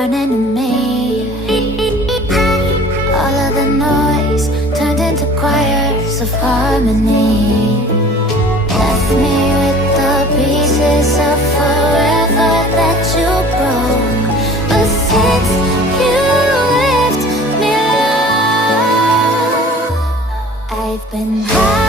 burning in me. All of the noise turned into choirs of harmony. Left me with the pieces of forever that you broke. But since you left me alone, I've been high.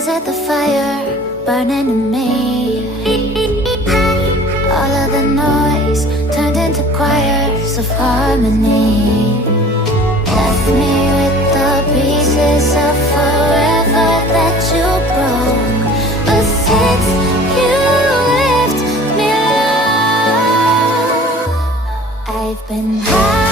Was it the fire burning in me? All of the noise turned into choirs of harmony. Left me with the pieces of forever that you broke. But since you left me alone, I've been high.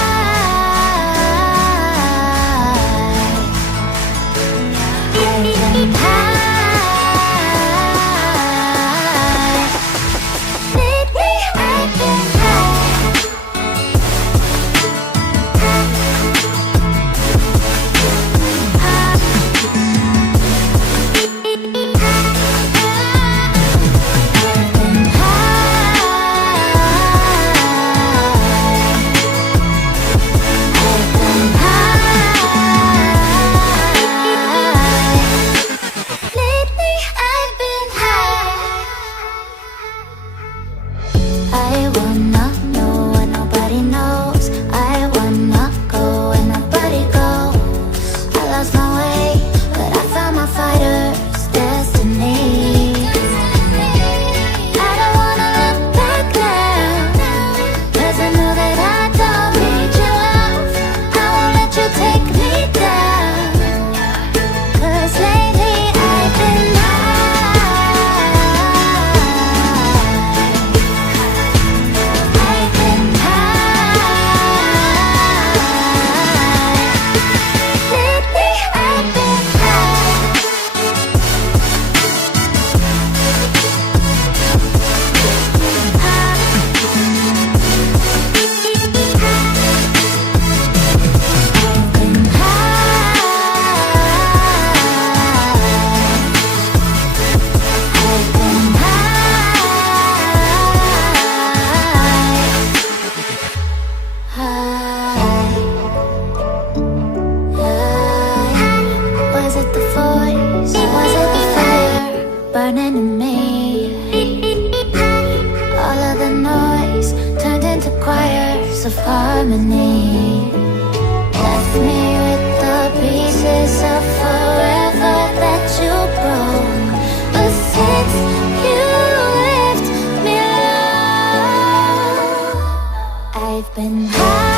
Burning in me. All of the noise turned into choirs of harmony. Left me with the pieces of forever that you broke. But since you left me alone, I've been high.